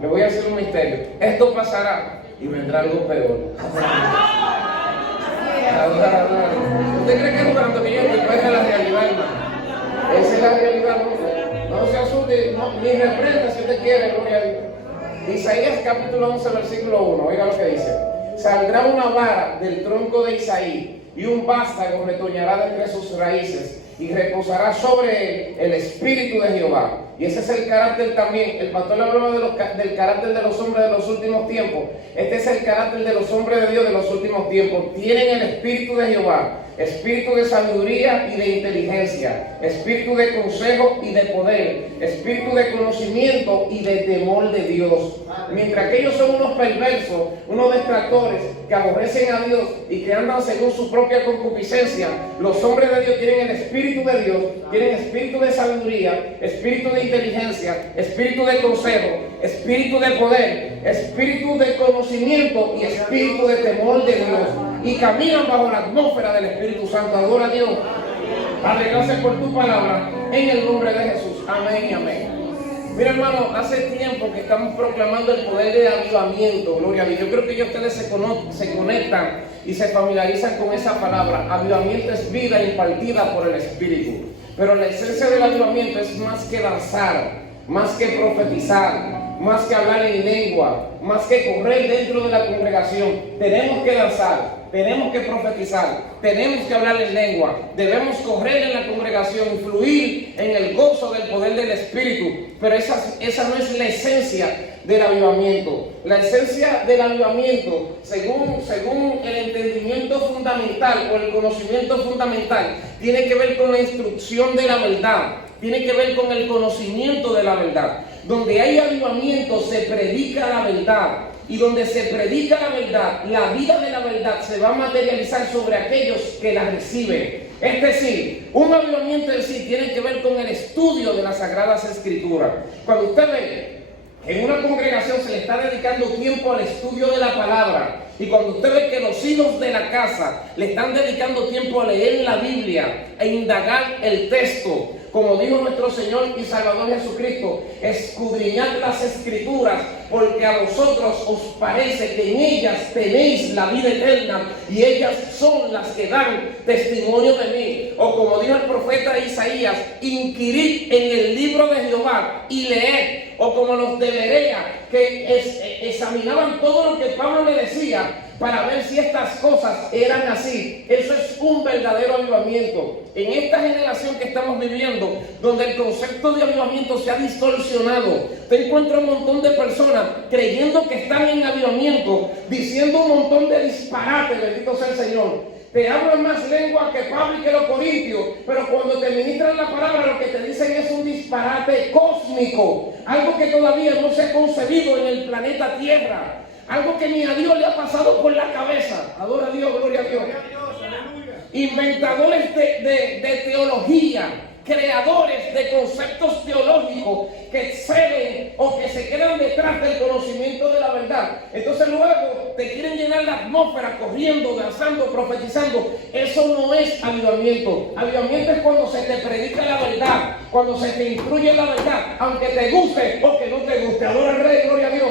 Le voy a decir un misterio. Esto pasará y vendrá algo peor. ¿Usted cree que es jugando que yo estoy? Pues es la realidad, hermano. Esa es la realidad, no se asuste, ni reprenda si usted quiere, gloria a Dios. Isaías capítulo 11, versículo 1, oiga lo que dice. Saldrá una vara del tronco de Isaí y un vástago retoñará de entre sus raíces y reposará sobre él el espíritu de Jehová. Y ese es el carácter también. El pastor hablaba del carácter de los hombres de los últimos tiempos. Este es el carácter de los hombres de Dios de los últimos tiempos. Tienen el espíritu de Jehová, espíritu de sabiduría y de inteligencia, espíritu de consejo y de poder, espíritu de conocimiento y de temor de Dios. Mientras que ellos son unos perversos, unos detractores que aborrecen a Dios y que andan según su propia concupiscencia, los hombres de Dios tienen el espíritu de Dios, tienen espíritu de sabiduría, espíritu de inteligencia, espíritu de consejo, espíritu de poder, espíritu de conocimiento y espíritu de temor de Dios. Y caminan bajo la atmósfera del Espíritu Santo. Adora a Dios. Padre, gracias por tu palabra. En el nombre de Jesús. Amén y amén. Mira, hermano, hace tiempo que estamos proclamando el poder de avivamiento. Gloria a Dios. Yo creo que ya ustedes se conectan y se familiarizan con esa palabra. Avivamiento es vida impartida por el Espíritu. Pero la esencia del avivamiento es más que danzar, más que profetizar, más que hablar en lengua, más que correr dentro de la congregación. Tenemos que danzar, tenemos que profetizar, tenemos que hablar en lengua, debemos correr en la congregación, fluir en el gozo del poder del Espíritu. Pero esa no es la esencia del avivamiento. La esencia del avivamiento, según el entendimiento fundamental o el conocimiento fundamental, tiene que ver con la instrucción de la verdad, tiene que ver con el conocimiento de la verdad. Donde hay avivamiento se predica la verdad, y donde se predica la verdad, la vida de la verdad se va a materializar sobre aquellos que la reciben. Es decir, un avivamiento en sí tiene que ver con el estudio de las Sagradas Escrituras. Cuando usted ve que en una congregación se le está dedicando tiempo al estudio de la palabra, y cuando usted ve que los hijos de la casa le están dedicando tiempo a leer la Biblia, a indagar el texto, como dijo nuestro Señor y Salvador Jesucristo, escudriñad las Escrituras, porque a vosotros os parece que en ellas tenéis la vida eterna, y ellas son las que dan testimonio de mí. O como dijo el profeta Isaías, inquirid en el libro de Jehová y leed. O como los de Berea, que examinaban todo lo que Pablo le decía para ver si estas cosas eran así. Eso es un verdadero avivamiento. En esta generación que estamos viviendo, donde el concepto de avivamiento se ha distorsionado, te encuentras un montón de personas creyendo que están en avivamiento, diciendo un montón de disparates, bendito sea el Señor. Te hablan más lengua que Pablo y que los corintios, pero cuando te ministran la palabra, lo que te dicen es un disparate cósmico, algo que todavía no se ha concebido en el planeta Tierra, algo que ni a Dios le ha pasado por la cabeza. Adora a Dios, gloria a Dios. Inventadores de teología, creadores de conceptos teológicos que exceden o que se quedan detrás del conocimiento de la verdad. Entonces luego te quieren llenar la atmósfera corriendo, danzando, profetizando. Eso no es avivamiento. Avivamiento es cuando se te predica la verdad, cuando se te instruye la verdad, aunque te guste o que no te guste. Adora al Rey, gloria a Dios.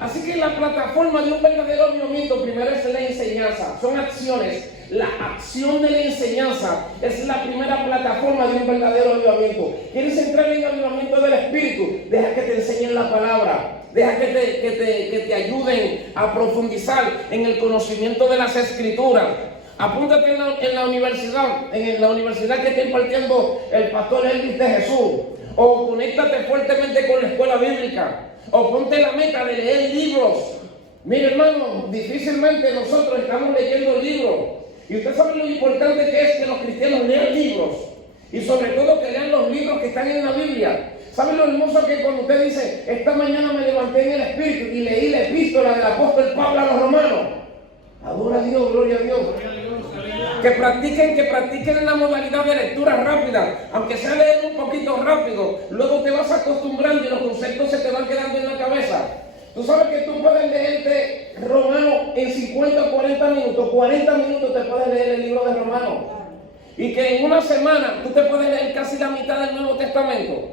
Así que la plataforma de un verdadero avivamiento primero es la enseñanza, son acciones. La acción de la enseñanza es la primera plataforma de un verdadero avivamiento. ¿Quieres entrar en el avivamiento del Espíritu? Deja que te enseñen la palabra. Deja que te ayuden a profundizar en el conocimiento de las Escrituras. Apúntate en la universidad que está impartiendo el pastor Elvis de Jesús. O conéctate fuertemente con la escuela bíblica. O ponte la meta de leer libros. Mire, hermano, difícilmente nosotros estamos leyendo libros. Y usted sabe lo importante que es que los cristianos lean libros. Y sobre todo que lean los libros que están en la Biblia. ¿Sabe lo hermoso que cuando usted dice, esta mañana me levanté en el Espíritu y leí la epístola del apóstol Pablo a los romanos? Adora a Dios, gloria a Dios. Que practiquen en la modalidad de lectura rápida, aunque sea leer un poquito rápido, luego te vas acostumbrando y los conceptos se te van quedando en la cabeza. Tú sabes que tú puedes leerte Romano en 50 o 40 minutos, 40 minutos te puedes leer el libro de Romano. Y que en una semana tú te puedes leer casi la mitad del Nuevo Testamento.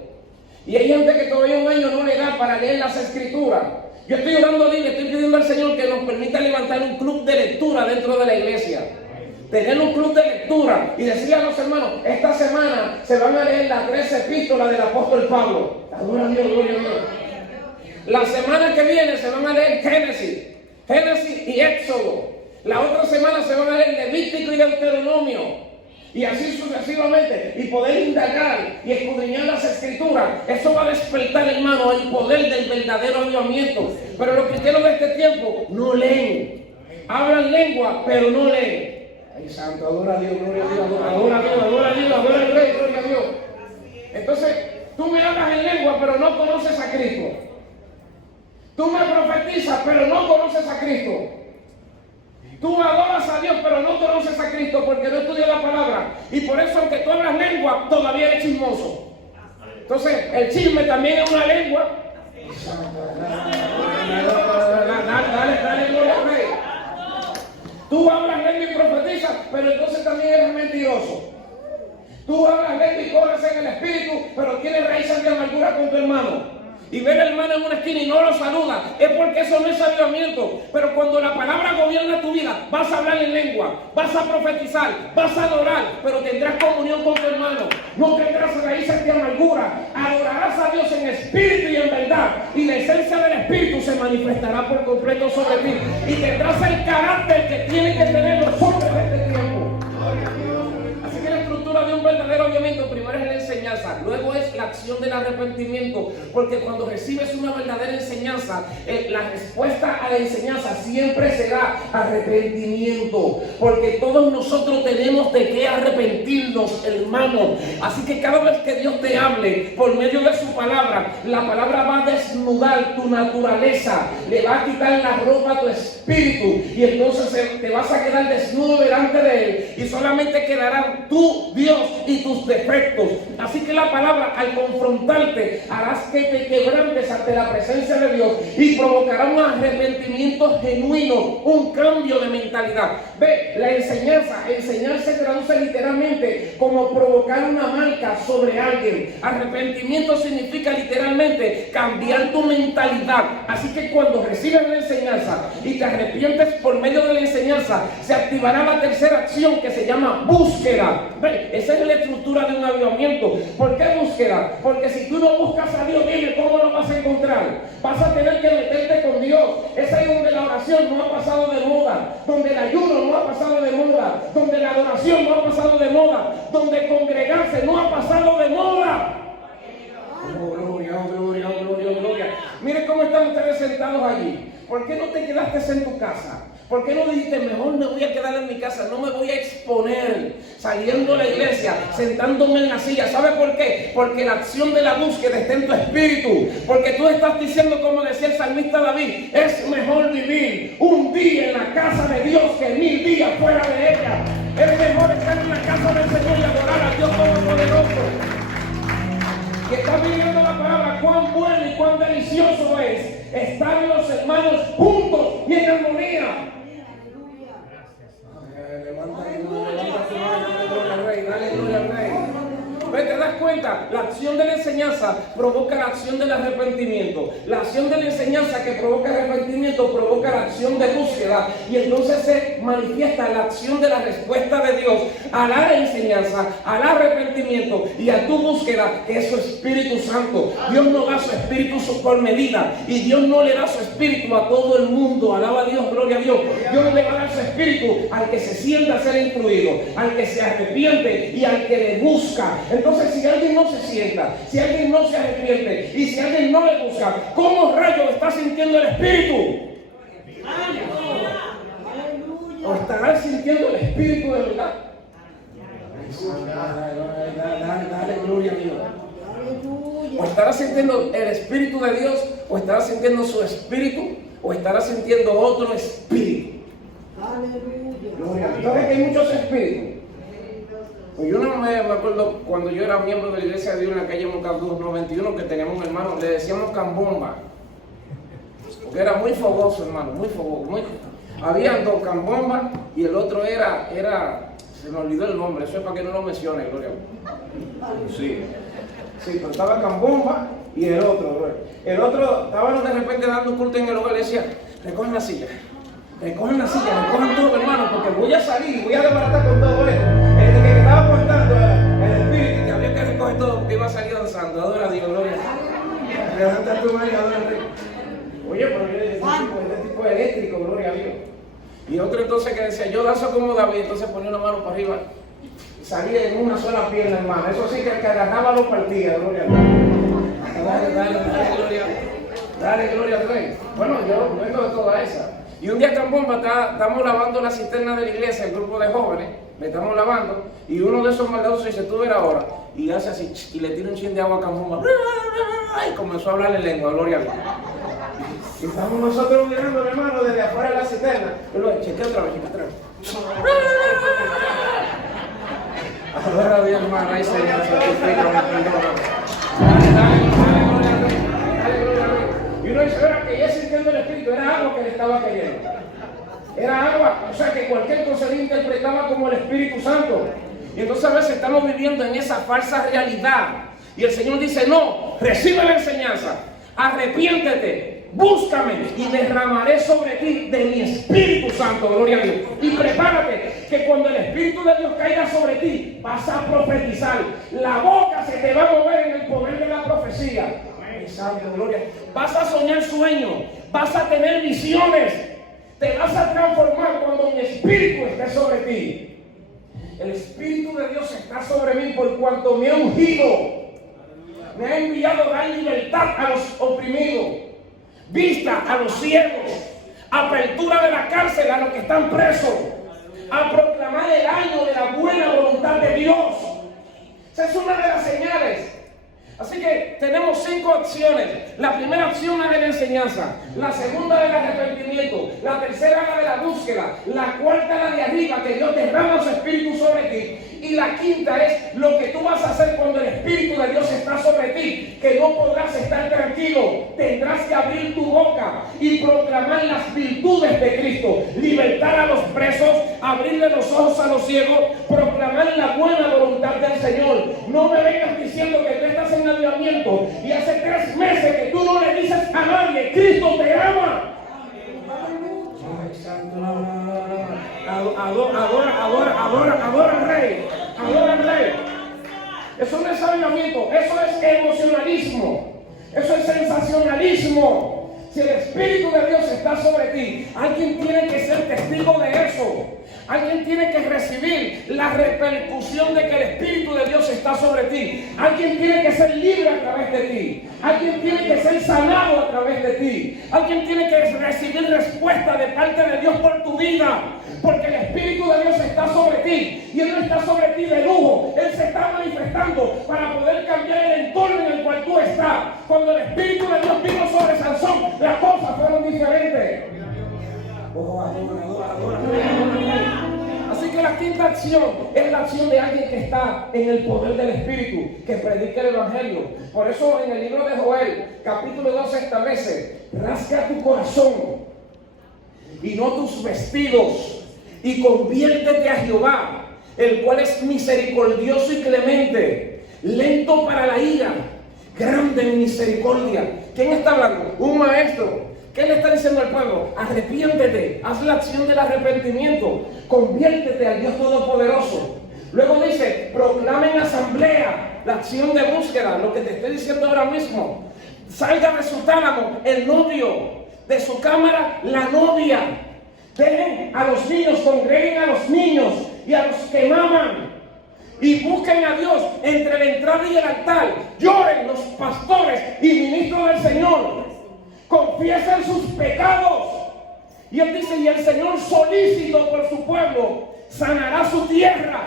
Y hay gente que todavía un año no le da para leer las escrituras. Yo estoy orando a Dios, le estoy pidiendo al Señor que nos permita levantar un club de lectura dentro de la iglesia. Tener un club de lectura y decirle a los hermanos, esta semana se van a leer las 13 epístolas del apóstol Pablo. Adora a Dios, gloria a Dios. La semana que viene se van a leer Génesis y Éxodo. La otra semana se van a leer Levítico y Deuteronomio. Y así sucesivamente, y poder indagar y escudriñar las escrituras. Eso va a despertar, hermano, el poder del verdadero avivamiento. Pero los cristianos de este tiempo no leen. Hablan lengua, pero no leen. Ay, santo, adora a Dios, gloria a Dios, adora a Dios, adora a Dios, adora al Rey, gloria a Dios. Entonces, tú me hablas en lengua, pero no conoces a Cristo. Tú me profetizas, pero no conoces a Cristo. Tú adoras a Dios, pero no conoces a Cristo porque no estudias la palabra. Y por eso, aunque tú hablas lengua, todavía eres chismoso. Entonces, el chisme también es una lengua. Dale, gloria al Rey. Tú hablas lengua y profetizas, pero entonces también eres mentiroso. Tú hablas lengua y corres en el espíritu, pero tienes raíces de amargura con tu hermano. Y ver al hermano en una esquina y no lo saluda, es porque eso no es avivamiento. Pero cuando la palabra gobierna tu vida, vas a hablar en lengua, vas a profetizar, vas a adorar, pero tendrás comunión con tu hermano. No tendrás raíces de amargura. Adorarás a Dios en espíritu y en verdad. Y la esencia del espíritu se manifestará por completo sobre ti. Y tendrás el carácter que tienen que tener los hombres de este tiempo. Así que la estructura de un verdadero avivamiento primero es la enseñanza, luego es la acción del arrepentimiento, porque cuando recibes una verdadera enseñanza, la respuesta a la enseñanza siempre será arrepentimiento, porque todos nosotros tenemos de qué arrepentirnos, hermano. Así que cada vez que Dios te hable por medio de su palabra, la palabra va a desnudar tu naturaleza, le va a quitar la ropa a tu espíritu, y entonces te vas a quedar desnudo delante de Él, y solamente quedarán tú, Dios, y tus defectos. Así que la palabra, al confrontarte, harás que te quebrantes ante la presencia de Dios y provocará un arrepentimiento genuino, un cambio de mentalidad. Ve, la enseñanza se traduce literalmente como provocar una marca sobre alguien. Arrepentimiento significa literalmente cambiar tu mentalidad. Así que cuando recibes la enseñanza y te arrepientes por medio de la enseñanza, se activará la tercera acción que se llama búsqueda. Ve, esa es la estructura de un avivamiento. ¿Por qué búsqueda? Porque si tú no buscas a Dios, dime cómo lo vas a encontrar. Vas a tener que meterte con Dios. Es ahí donde la oración no ha pasado de moda, donde el ayuno no ha pasado de moda, donde la adoración no ha pasado de moda, donde congregarse no ha pasado de moda. Oh, gloria, oh, gloria, oh, gloria, oh, gloria. Mire cómo están ustedes sentados allí. ¿Por qué no te quedaste en tu casa? ¿Por qué no dijiste, mejor me voy a quedar en mi casa, no me voy a exponer saliendo de la iglesia, sentándome en la silla? ¿Sabe por qué? Porque la acción de la búsqueda está en tu espíritu. Porque tú estás diciendo, como decía el salmista David, es mejor vivir un día en la casa de Dios que 1000 días fuera de ella. Es mejor estar en la casa del Señor y adorar a Dios Todopoderoso. Que está viviendo la palabra, cuán bueno y cuán delicioso es estar los hermanos juntos y en armonía. Levanta tu mano, gloria al Rey, dale gloria al Rey. ¿Te das cuenta? La acción de la enseñanza provoca la acción del arrepentimiento. La acción de la enseñanza que provoca arrepentimiento provoca la acción de búsqueda. Y entonces se manifiesta la acción de la respuesta de Dios a la enseñanza, al arrepentimiento y a tu búsqueda, que es su Espíritu Santo. Dios no da su Espíritu por medida. Y Dios no le da su Espíritu a todo el mundo. Alaba a Dios, gloria a Dios. Dios le va a dar su Espíritu al que se sienta a ser instruido, al que se arrepiente y al que le busca. Entonces, si alguien no se sienta, si alguien no se arrepiente y si alguien no le busca, ¿cómo rayos está sintiendo el Espíritu? ¿O estará sintiendo el Espíritu de verdad? Dale gloria a Dios. ¿O estará sintiendo el Espíritu de Dios? ¿O estará sintiendo su Espíritu? ¿O estará sintiendo otro Espíritu? Gloria a Dios. ¿Sabes que hay muchos espíritus? Yo no me acuerdo cuando yo era miembro de la Iglesia de Dios en la calle Mocandú 91, que teníamos un hermano, le decíamos Cambomba, porque era muy fogoso, hermano, muy fogoso. Habían dos, Cambomba, y el otro era, se me olvidó el nombre, eso es para que no lo mencione, gloria. Sí. Sí, pero estaba Cambomba y el otro, bro. El otro estaba de repente dando culto en el hogar y le decía, recogen la silla, recogen todo, hermano, porque voy a salir, voy a desbaratar con todo esto. El que estaba aguantando el espíritu, que había que recoger todo porque iba a salir danzando. Adora a Dios, gloria a Dios. Levanta tu mano y adora al Rey. Oye, pero este tipo es eléctrico, gloria a Dios. Y otro entonces que decía, yo danzo como David, entonces ponía una mano para arriba y salía en una sola pierna, hermano. Eso sí que el que agarraba lo partía, gloria a Dios. Dale, gloria al Rey. Bueno, yo vengo de toda esa. Y un día acá en Bomba estamos lavando la cisterna de la iglesia, el grupo de jóvenes, le estamos lavando, y uno de esos maldadosos dice, tú verás ahora, y hace así, y le tira un chin de agua a Cambomba, y comenzó a hablar en lengua, gloria a Dios. Y estamos nosotros mirando, hermano, desde afuera de la cisterna. Yo lo chequeé otra vez. Adora a Dios, hermano, ahí Señor, santifica, me perdona. Dale, gloria al Rey. Y uno dice, ahora que ya sintiendo el Espíritu, era agua que le estaba cayendo. Era agua, o sea que cualquier cosa le interpretaba como el Espíritu Santo. Y entonces a veces estamos viviendo en esa falsa realidad. Y el Señor dice, no, recibe la enseñanza, arrepiéntete, búscame y derramaré sobre ti de mi Espíritu Santo, gloria a Dios. Y prepárate que cuando el Espíritu de Dios caiga sobre ti, vas a profetizar. La boca se te va a mover en el poder de la profecía. Amén, santo, gloria. Vas a soñar sueños, vas a tener visiones, te vas a transformar cuando mi Espíritu esté sobre ti. El Espíritu de Dios está sobre mí por cuanto me ha ungido. Me ha enviado a dar libertad a los oprimidos, vista a los ciegos, apertura de la cárcel a los que están presos, a proclamar el año de la buena voluntad de Dios. Esa es una de las señales. Así que tenemos 5 acciones. La primera acción es de la enseñanza, la segunda del arrepentimiento, la tercera la de la búsqueda, la cuarta la de arriba, que Dios derrama su Espíritu sobre ti, y la quinta es lo que tú vas a hacer cuando el Espíritu de Dios está sobre ti, que no podrás estar tranquilo, tendrás que abrir tu boca y proclamar las virtudes de Cristo, libertar a los presos, abrirle los ojos a los ciegos, proclamar la buena voluntad del Señor. No me vengas diciendo que tú estás en avivamiento y hace 3 meses que tú no le dices a nadie, Cristo te ama. Ay, santo, adora al Rey, adora al Rey. Eso no es avivamiento, eso es emocionalismo, eso es sensacionalismo. Si el Espíritu de Dios está sobre ti, alguien tiene que ser testigo de eso. Alguien tiene que recibir la repercusión de que el Espíritu de Dios está sobre ti. Alguien tiene que ser libre a través de ti. Alguien tiene que ser sanado a través de ti. Alguien tiene que recibir respuesta de parte de Dios por tu vida. Porque el Espíritu de Dios está sobre ti. Y Él no está sobre ti de lujo. Él se está manifestando para poder cambiar el entorno en el cual tú estás. Cuando el Espíritu de Dios vino sobre Sansón, las cosas fueron diferentes. Oh, adora. Así que la quinta acción es la acción de alguien que está en el poder del Espíritu, que predica el Evangelio. Por eso en el libro de Joel, capítulo 12 establece, rasga tu corazón y no tus vestidos, y conviértete a Jehová, el cual es misericordioso y clemente, lento para la ira, grande en misericordia. ¿Quién está hablando? Un maestro. ¿Qué le está diciendo al pueblo? Arrepiéntete, haz la acción del arrepentimiento, conviértete al Dios Todopoderoso. Luego dice, proclama en asamblea la acción de búsqueda, lo que te estoy diciendo ahora mismo. Salga de su tálamo el novio, de su cámara la novia. Dejen a los niños, congreguen a los niños y a los que maman. Y busquen a Dios entre la entrada y el altar. Lloren los pastores y ministros del Señor. Confiesen sus pecados. Y Él dice, y el Señor solícito por su pueblo sanará su tierra.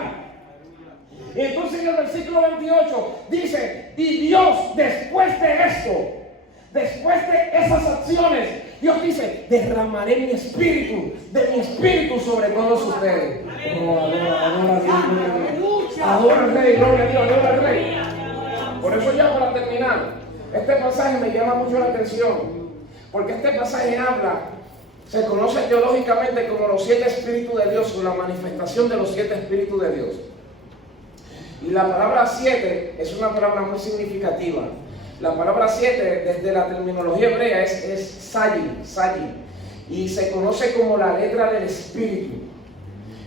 Y entonces en el versículo 28 dice, y Dios después de esto, después de esas acciones, Dios dice, derramaré mi espíritu, de mi espíritu sobre todos ustedes. Oh, adora a Dios, adora al Rey, gloria a Dios, adora al Rey. Por eso ya para terminar, este pasaje me llama mucho la atención. Porque este pasaje habla, se conoce teológicamente como los 7 espíritus de Dios, o la manifestación de los 7 espíritus de Dios. Y la palabra 7 es una palabra muy significativa. La palabra 7, desde la terminología hebrea, es sayi, y se conoce como la letra del Espíritu.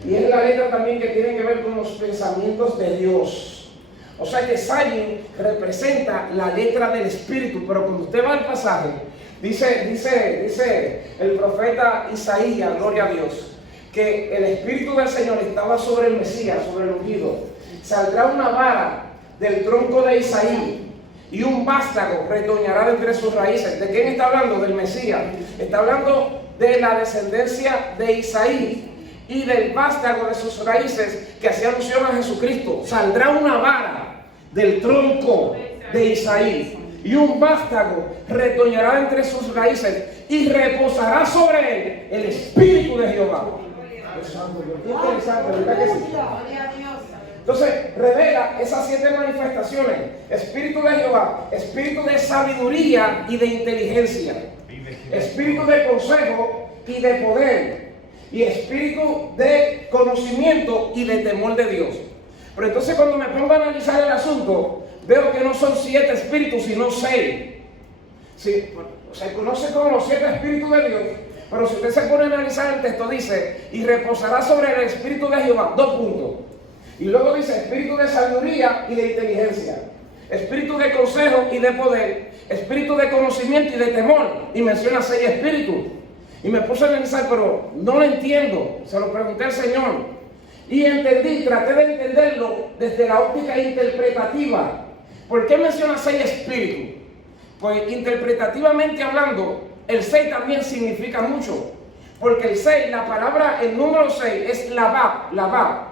Y es la letra también que tiene que ver con los pensamientos de Dios. O sea que sayi representa la letra del Espíritu, pero cuando usted va al pasaje, dice el profeta Isaías, gloria a Dios, que el Espíritu del Señor estaba sobre el Mesías, sobre el ungido. Saldrá una vara del tronco de Isaí y un vástago retoñará entre sus raíces. ¿De quién está hablando? Del Mesías. Está hablando de la descendencia de Isaí y del vástago de sus raíces, que hacía alusión a Jesucristo. Saldrá una vara del tronco de Isaí y un vástago retoñará entre sus raíces y reposará sobre él el Espíritu de Jehová. Qué interesante, ¿verdad que sí? Entonces revela esas 7 manifestaciones: Espíritu de Jehová, Espíritu de sabiduría y de inteligencia, Espíritu de consejo y de poder, y Espíritu de conocimiento y de temor de Dios. Pero entonces cuando me pongo a analizar el asunto, veo que no son 7 espíritus, sino 6. Sí, se conoce como los 7 espíritus de Dios, pero si usted se pone a analizar el texto, dice, y reposará sobre el Espíritu de Jehová, 2 puntos. Y luego dice, espíritu de sabiduría y de inteligencia, espíritu de consejo y de poder, espíritu de conocimiento y de temor. Y menciona 6 espíritus. Y me puse a analizar, pero no lo entiendo. Se lo pregunté al Señor. Y entendí, traté de entenderlo desde la óptica interpretativa. ¿Por qué menciona 6 espíritus? Pues interpretativamente hablando, el 6 también significa mucho. Porque el 6, la palabra, el número 6 es labab,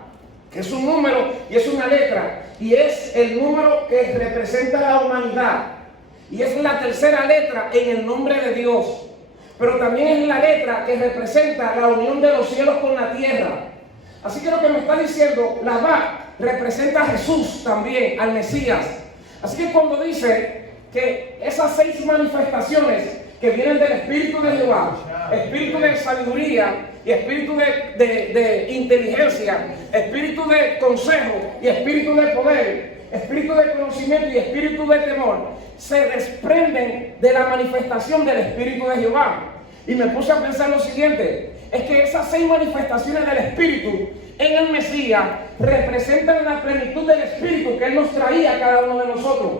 que es un número y es una letra, y es el número que representa la humanidad, y es la tercera letra en el nombre de Dios, pero también es la letra que representa la unión de los cielos con la tierra. Así que lo que me está diciendo, la representa a Jesús también, al Mesías. Así que cuando dice que esas 6 manifestaciones que vienen del Espíritu de Jehová, espíritu de sabiduría y espíritu de inteligencia, espíritu de consejo y espíritu de poder, espíritu de conocimiento y espíritu de temor, se desprenden de la manifestación del Espíritu de Jehová. Y me puse a pensar lo siguiente, es que esas 6 manifestaciones del Espíritu en el Mesías representan la plenitud del Espíritu que Él nos traía a cada uno de nosotros.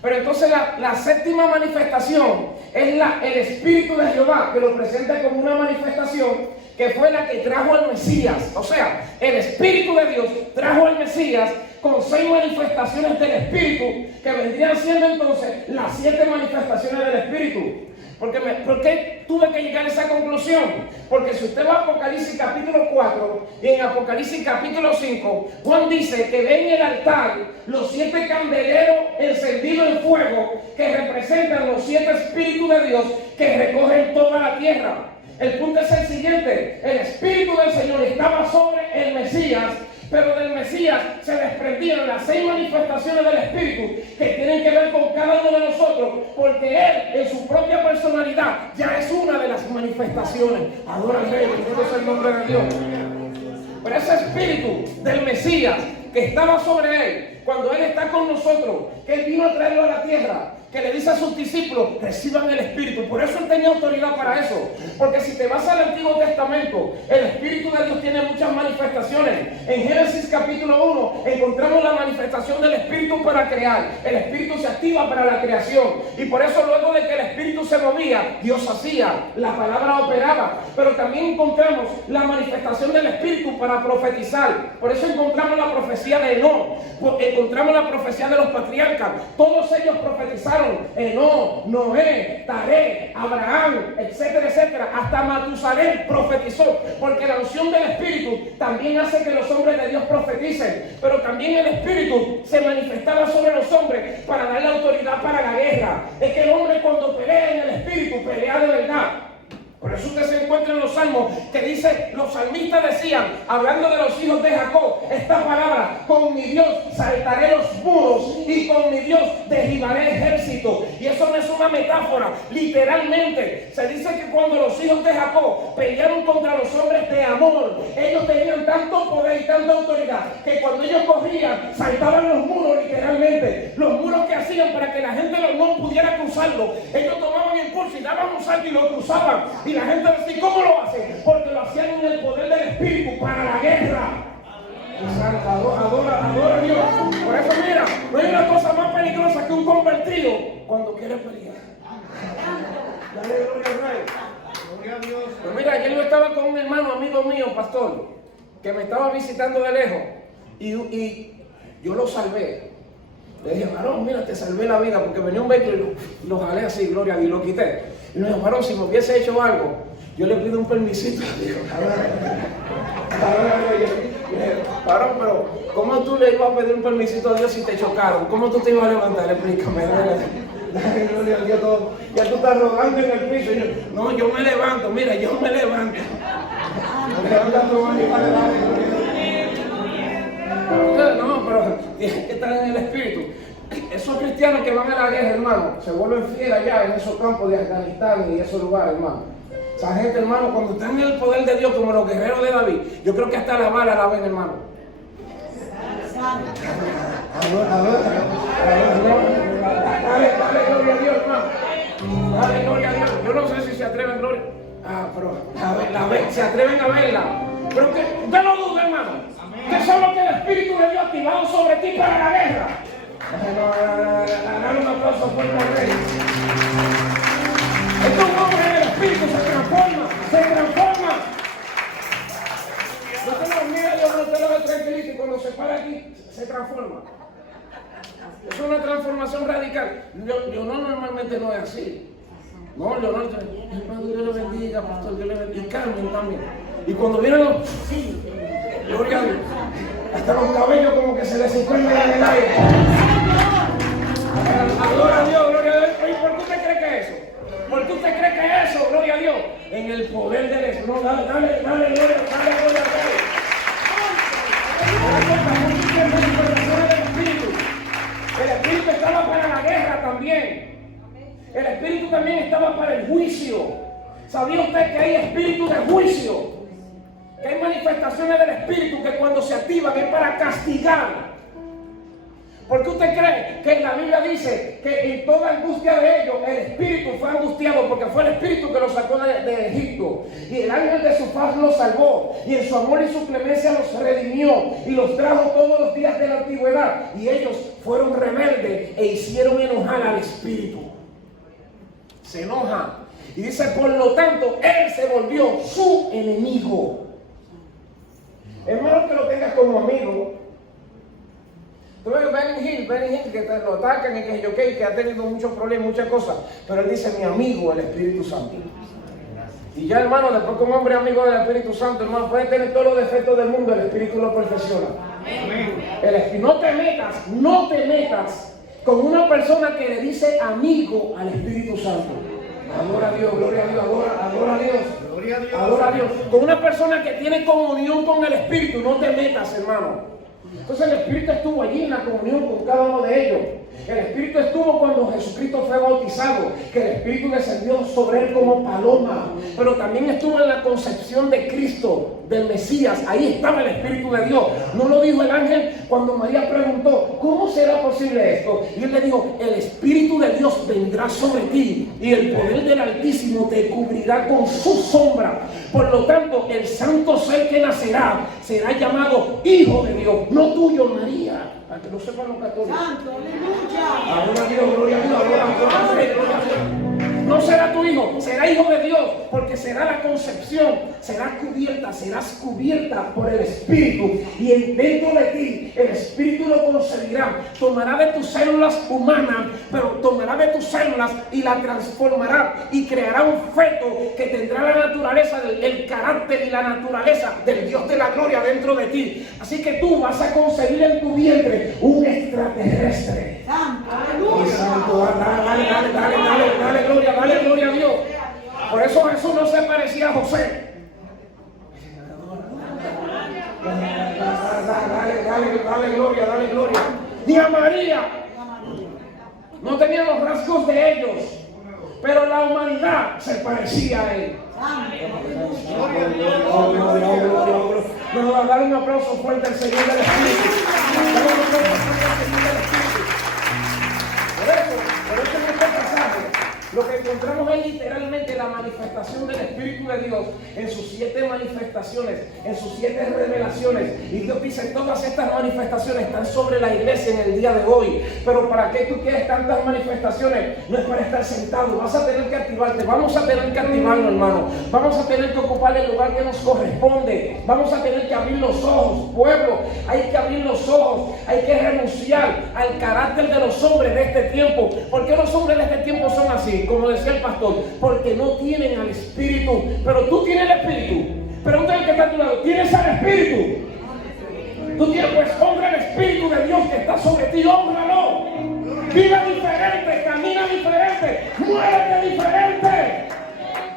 Pero entonces la 7ª manifestación es el Espíritu de Jehová, que lo presenta como una manifestación que fue la que trajo al Mesías. O sea, el Espíritu de Dios trajo al Mesías con 6 manifestaciones del Espíritu, que vendrían siendo entonces las 7 manifestaciones del Espíritu. ¿Por qué tuve que llegar a esa conclusión? Porque si usted va a Apocalipsis capítulo 4 y en Apocalipsis capítulo 5, Juan dice que ve en el altar los 7 candeleros encendidos en fuego que representan los 7 espíritus de Dios que recogen toda la tierra. El punto es el siguiente: el Espíritu del Señor estaba sobre el Mesías, pero del Mesías se desprendieron las 6 manifestaciones del Espíritu que tienen que ver con cada uno de nosotros, porque Él en su propia personalidad ya es una de las manifestaciones. Adora al Rey, bendito sea el nombre de Dios. Pero ese Espíritu del Mesías que estaba sobre Él, cuando Él está con nosotros, que Él vino a traerlo a la tierra, que le dice a sus discípulos, reciban el Espíritu. Por eso Él tenía autoridad para eso. Porque si te vas al Antiguo Testamento, el Espíritu de Dios tiene muchas manifestaciones. En Génesis capítulo 1 encontramos la manifestación del Espíritu para crear. El Espíritu se activa para la creación. Y por eso luego de que el Espíritu se movía, Dios hacía, la palabra operaba. Pero también encontramos la manifestación del Espíritu para profetizar. Por eso encontramos la profecía de Enoc, encontramos la profecía de los patriarcas. Todos ellos profetizaron. Enoc, Noé, Taré, Abraham, etcétera, etcétera. Hasta Matusalén profetizó, porque la unción del Espíritu también hace que los hombres de Dios profeticen. Pero también el Espíritu se manifestaba sobre los hombres para darle autoridad para la guerra. Es que el hombre, cuando pelea en el Espíritu, pelea de verdad. Por eso usted se encuentra en los salmos que dice, los salmistas decían, hablando de los hijos de Jacob, esta palabra: con mi Dios saltaré los muros y con mi Dios derribaré ejército. Y eso no es una metáfora, literalmente se dice que cuando los hijos de Jacob pelearon contra los hombres de Amor, ellos tenían tanto poder y tanta autoridad que cuando ellos corrían saltaban los muros, literalmente los muros que hacían para que la gente no pudiera cruzarlo. Ellos tomaban impulso y daban un salto y lo cruzaban, y la gente decía, ¿cómo lo hacen? Porque lo hacían en el poder del Espíritu para la guerra. Adora a Dios. Por eso mira, no hay una cosa más peligrosa que un convertido cuando quiere pelear. Dale gloria al Rey. Gloria a Dios. Pero mira, ayer yo estaba con un hermano, amigo mío, pastor, que me estaba visitando de lejos, y yo lo salvé. Le dije, varón, mira, te salvé la vida, porque venía un vehículo y lo jalé así, gloria a Dios, y lo quité. Y me dijo, varón, si me hubiese hecho algo, yo le pido un permisito. Dijo, varón, pero ¿cómo tú le ibas a pedir un permisito a Dios si te chocaron? ¿Cómo tú te ibas a levantar? Explícame. Dale, gloria a Dios, todo. Ya tú estás rodando en el piso. Y yo, no, yo me levanto, mira, yo me levanto. No, pero tienes que estar en el Espíritu. Esos cristianos que van a la guerra, hermano, se vuelven fieles allá en esos campos de Afganistán y esos lugares, hermano. Esa gente, hermano, cuando están en el poder de Dios, como los guerreros de David, yo creo que hasta la bala la ven, hermano. Dale gloria a Dios, hermano. Dale gloria a Dios. Yo no sé si se atreven, gloria. Pero se atreven a verla. Pero que usted no dude, hermano. Que solo que el Espíritu de Dios activado sobre ti para la guerra. Dale un aplauso fuerte al Rey. Este es un hombre en el Espíritu, se transforma. No te lo mira, Dios no te lo ve tranquilito, y cuando se para aquí, se transforma. Es una transformación radical. Yo no, normalmente no es así. No, Leonardo, hermano, Dios le bendiga, pastor, Dios le bendiga. Y Carmen también. Y cuando vienen los... Gloria a Dios. Hasta los cabellos como que se les suspenden en el aire. Adora a Dios, gloria a Dios. ¿Y por qué usted cree que es eso? ¿Por qué usted cree que es eso? Gloria a Dios. En el poder del Espíritu. No, dale, gloria a Dios. El Espíritu estaba para la guerra también. El Espíritu también estaba para el juicio. ¿Sabía usted que hay espíritu de juicio? Que hay manifestaciones del Espíritu que cuando se activan es para castigar. ¿Por qué usted cree que en la Biblia dice que en toda angustia de ellos el Espíritu fue angustiado? Porque fue el Espíritu que los sacó de Egipto. Y el ángel de su paz los salvó. Y en su amor y su clemencia los redimió. Y los trajo todos los días de la antigüedad. Y ellos fueron rebeldes e hicieron enojar al Espíritu. Se enoja. Y dice, por lo tanto, él se volvió su enemigo. Hermano, que lo tengas como amigo. Tú ves Benny Hill, que te lo atacan y que ha tenido muchos problemas, muchas cosas. Pero él dice, mi amigo, el Espíritu Santo. Y ya, hermano, después que un hombre amigo del Espíritu Santo, hermano, puede tener todos los defectos del mundo, el Espíritu lo perfecciona. No te metas con una persona que le dice amigo al Espíritu Santo. Adora a Dios, gloria a Dios, adora a Dios. Adora a Dios. Con una persona que tiene comunión con el Espíritu, no te metas, hermano. Entonces el Espíritu estuvo allí en la comunión con cada uno de ellos. El Espíritu estuvo cuando Jesucristo fue bautizado, que el Espíritu descendió sobre él como paloma. Pero también estuvo en la concepción de Cristo, del Mesías. Ahí estaba el Espíritu de Dios. No lo dijo el ángel cuando María preguntó, ¿cómo será posible esto? Y él le dijo, el Espíritu de Dios vendrá sobre ti y el poder del Altísimo te cubrirá con su sombra. Por lo tanto, el santo ser que nacerá será llamado Hijo de Dios, no tuyo, María. Para que no sepan los católicos. Santo, aleluya. Adora a Dios, gloria a Dios, gloria a Dios. No será tu hijo, será hijo de Dios, porque será la concepción, serás cubierta por el Espíritu, y dentro de ti el Espíritu lo concebirá. Tomará de tus células humanas, pero tomará de tus células y la transformará y creará un feto que tendrá la naturaleza, el carácter y la naturaleza del Dios de la gloria dentro de ti. Así que tú vas a concebir en tu vientre un extraterrestre. Santo, aleluya. Santo, dale, gloria a Dios. Por eso Jesús no se parecía a José. Dale gloria, dale gloria. Ni a María. No tenía los rasgos de ellos, pero la humanidad se parecía a él. Vamos a dar un aplauso fuerte al Señor del Espíritu. Dale un aplauso fuerte al Señor del Espíritu. Por eso en este pasaje lo que encontramos es literalmente la manifestación del Espíritu de Dios en sus 7 manifestaciones, en sus 7 revelaciones. Y Dios dice, todas estas manifestaciones están sobre la iglesia en el día de hoy. Pero ¿para qué tú quieres tantas manifestaciones? No es para estar sentado, vas a tener que activarte, vamos a tener que activarnos, hermano. Vamos a tener que ocupar el lugar que nos corresponde. Vamos a tener que abrir los ojos, pueblo. Hay que abrir los ojos, hay que renunciar al carácter de los hombres de este tiempo. ¿Por qué los hombres de este tiempo son así? Como decía el pastor, porque no tienen al Espíritu. Pero tú tienes el Espíritu. Pregúntale al que está a tu lado, ¿tienes al Espíritu? Tú tienes, pues honra el Espíritu de Dios que está sobre ti, hónralo. Viva diferente, camina diferente, muévete diferente.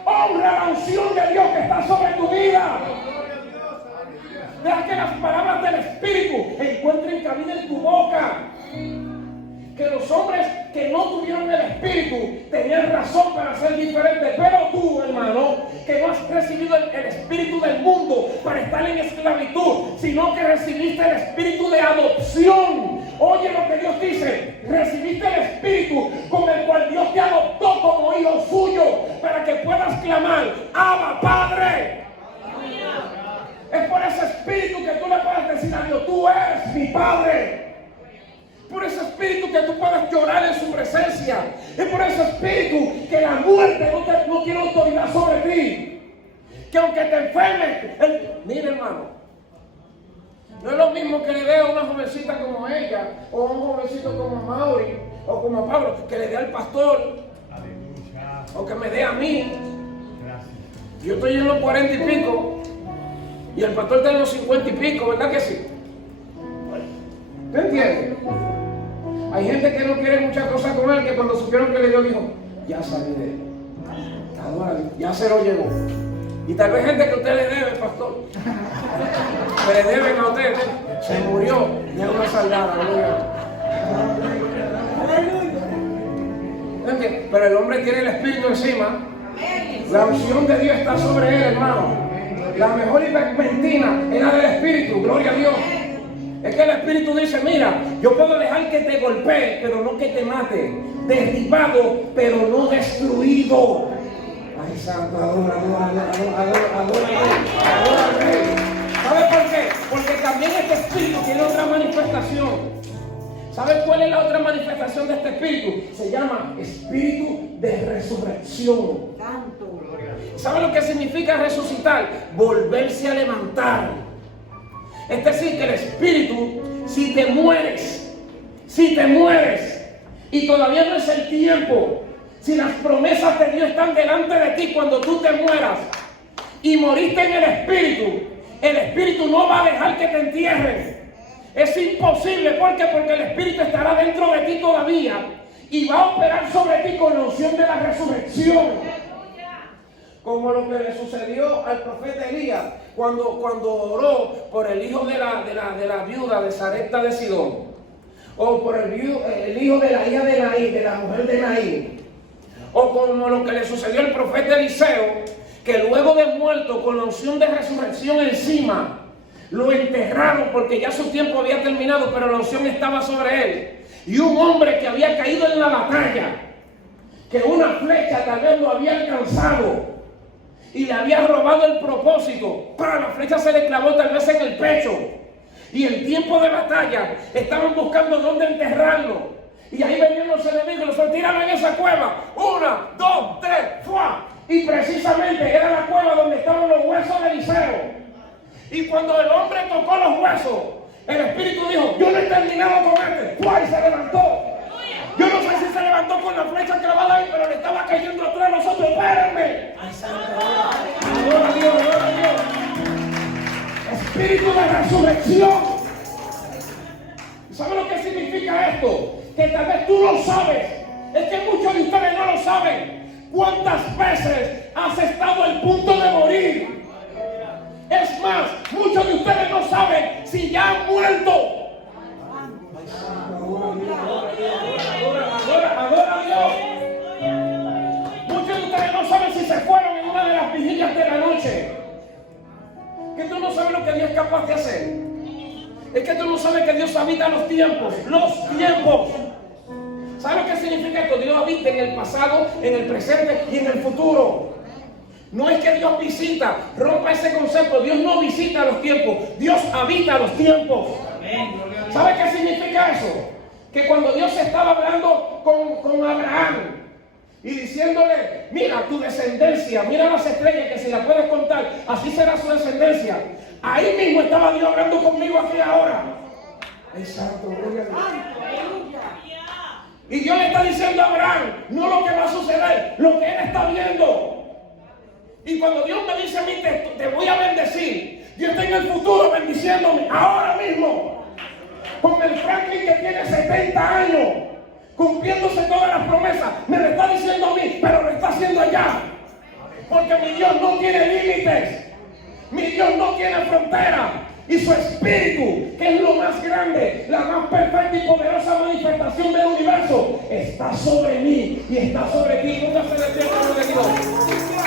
Honra la unción de Dios que está sobre tu vida. Deja que las palabras del Espíritu encuentren cabida en tu boca. Que los hombres que no tuvieron el Espíritu tenían razón para ser diferentes, pero tú, hermano, que no has recibido el Espíritu del mundo para estar en esclavitud, sino que recibiste el Espíritu de adopción. Oye lo que Dios dice, recibiste el Espíritu con el cual Dios te adoptó como hijo suyo, para que puedas clamar, Abba, Padre. Es por ese Espíritu que tú le puedes decir a Dios, tú eres mi Padre. Por ese Espíritu que tú puedas llorar en su presencia. Es por ese Espíritu que la muerte no tiene autoridad sobre ti. Que aunque te enfermes, mira, hermano, no es lo mismo que le dé a una jovencita como ella, o a un jovencito como Mauri, o como Pablo, que le dé al pastor, o que me dé a mí. Yo estoy en los 40 y pico, y el pastor está en los 50 y pico, ¿verdad que sí? ¿Te entiendes? Hay gente que no quiere muchas cosas con él, que cuando supieron que le dio, dijo, ya salí de él. Ahora ya se lo llevó. Y tal vez gente que usted le debe, pastor, que le deben a usted, se murió de una saldada. ¿Entiendes? Pero el hombre tiene el Espíritu encima. La unción de Dios está sobre él, hermano. La mejor ivermectina es la del Espíritu, gloria a Dios. Es que el Espíritu dice, mira, yo puedo dejar que te golpee, pero no que te mate. Derribado, pero no destruido. Ay, santo, adora al Rey. ¿Sabes por qué? Porque también este Espíritu tiene otra manifestación. ¿Sabes cuál es la otra manifestación de este Espíritu? Se llama Espíritu de resurrección. ¿Sabes lo que significa resucitar? Volverse a levantar. Es decir, que el Espíritu, si te mueres, y todavía no es el tiempo, si las promesas de Dios están delante de ti cuando tú te mueras y moriste en el Espíritu no va a dejar que te entierren. Es imposible, ¿por qué? Porque el Espíritu estará dentro de ti todavía y va a operar sobre ti con la unción de la resurrección. Como lo que le sucedió al profeta Elías cuando oró por el hijo de la viuda de Sarepta de Sidón, o por el hijo de la hija de Naí, de la mujer de Naí, o como lo que le sucedió al profeta Eliseo, que luego de muerto con la unción de resurrección encima, lo enterraron porque ya su tiempo había terminado, pero la unción estaba sobre él. Y un hombre que había caído en la batalla, que una flecha tal vez lo había alcanzado y le había robado el propósito, la flecha se le clavó tal vez en el pecho, y en tiempo de batalla estaban buscando dónde enterrarlo, y ahí venían los enemigos, los tiraron en esa cueva, 1, 2, 3, ¡fua! Y precisamente era la cueva donde estaban los huesos de Eliseo. Y cuando el hombre tocó los huesos, el Espíritu dijo, yo no he terminado con este, ¡fua! Y se levantó. Yo no sé si se levantó con la flecha clavada ahí, pero le estaba cayendo atrás a nosotros. ¡Espérenme! ¡Adora a Dios, adora a Dios! Espíritu de resurrección. ¿Sabe lo que significa esto? Que tal vez tú lo sabes. Es que muchos de ustedes no lo saben. ¿Cuántas veces has estado al punto de morir? Es más, muchos de ustedes no saben si ya han muerto. es capaz de hacer. Es que tú no sabes que Dios habita los tiempos. Los tiempos. ¿Sabes lo que significa esto? Dios habita en el pasado, en el presente y en el futuro. No es que Dios visita. Rompa ese concepto. Dios no visita los tiempos. Dios habita los tiempos. ¿Sabe qué significa eso? Que cuando Dios estaba hablando con Abraham y diciéndole, mira tu descendencia, mira las estrellas que si las puedes contar, así será su descendencia. Ahí mismo estaba Dios hablando conmigo aquí ahora. Exacto, gloria a Dios. Y Dios le está diciendo a Abraham, no lo que va a suceder, lo que él está viendo. Y cuando Dios me dice a mí, te voy a bendecir, Dios está en el futuro bendiciéndome ahora mismo. Con el Franklin que tiene 70 años, cumpliéndose todas las promesas, me lo está diciendo a mí, pero lo está haciendo allá. Porque mi Dios no tiene límites, mi Dios no tiene fronteras. Y su espíritu, que es lo más grande, la más perfecta y poderosa manifestación del universo, está sobre mí y está sobre ti. Póngase de pie, Dios.